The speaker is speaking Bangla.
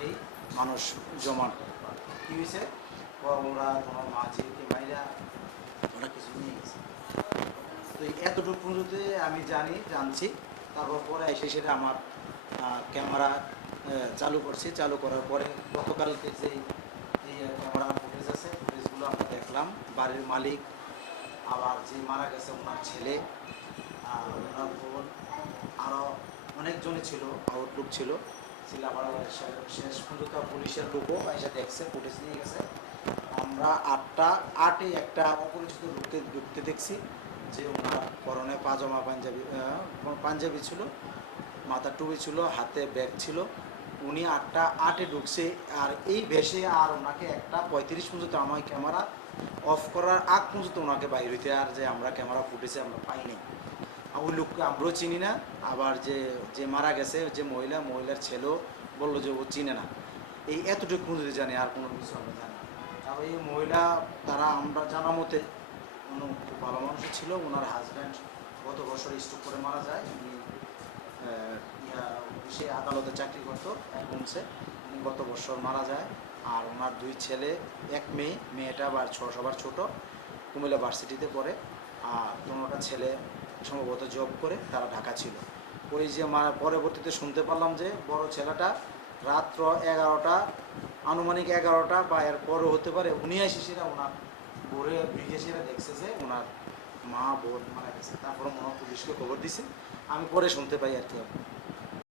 মাঠেই মানুষ জমাট কী হয়েছে, ওরা তোমার মাঝিকে মাইরা ওরা কিছু নিয়ে গেছে। তো এতটুকু পর্যন্ত আমি জানছি। তারপর পরে এসে সেটা আমার ক্যামেরা চালু করছি। চালু করার পরে গতকালকে যে ক্যামেরা ফুটেজ আছে, ফুটেজগুলো আমরা দেখলাম। বাড়ির মালিক, আবার যে মারা গেছে ওনার ছেলে, ওনার বোন, আরও অনেকজনই ছিল, আউটলুক ছিল। শেষ পর্যন্ত পুলিশের লোকও এসে দেখছে, ফুটেজ নিয়ে গেছে। আমরা 8টে একটা অপরিচিত ঢুকতে দেখছি, যে ওনার পরনে পাজামা পাঞ্জাবি ছিল, মাথা টুপি ছিল, হাতে ব্যাগ ছিল। উনি 8টে ঢুকছে, আর এই ভেসে আর ওনাকে 1:35 পর্যন্ত আমার ক্যামেরা অফ করার আগ পর্যন্ত ওনাকে বাইর হইতে, আর যে আমরা ক্যামেরা ফুটেছে আমরা পাইনি। ওই লোককে আমরাও চিনি না। আবার যে মারা গেছে যে মহিলার ছেলেও বললো যে ও চিনে না। এই এতটুকু পর্যন্ত জানি, আর কোনো কিছু আমরা জানি না। তবে এই মহিলা, তারা আমরা জানা মতে খুব ভালো মানুষ ছিল। ওনার হাজব্যান্ড গত বছর স্ট্রোক করে মারা যায়। সে আদালতে চাকরি করতো অ্যাকাউন্টসে। গত বছর মারা যায়। আর ওনার 2 ছেলে, 1 মেয়ে। মেয়েটা সবার ছোট, কুমিল্লা ভার্সিটিতে পড়ে। আর 2টা ছেলে সম্ভবত জব করে, তারা ঢাকা ছিল। ওই যে পরবর্তীতে শুনতে পারলাম যে বড় ছেলেটা রাত্র 11টা, আনুমানিক 11টা বা এর পরও হতে পারে, উনি এসে সেটা ওনার ভোরে ব্রিজে সেটা দেখছে যে ওনার মা বোন মারা গেছে। তারপরে মনে পুলিশকে খবর দিছে। আমি পরে শুনতে পাই আর কি।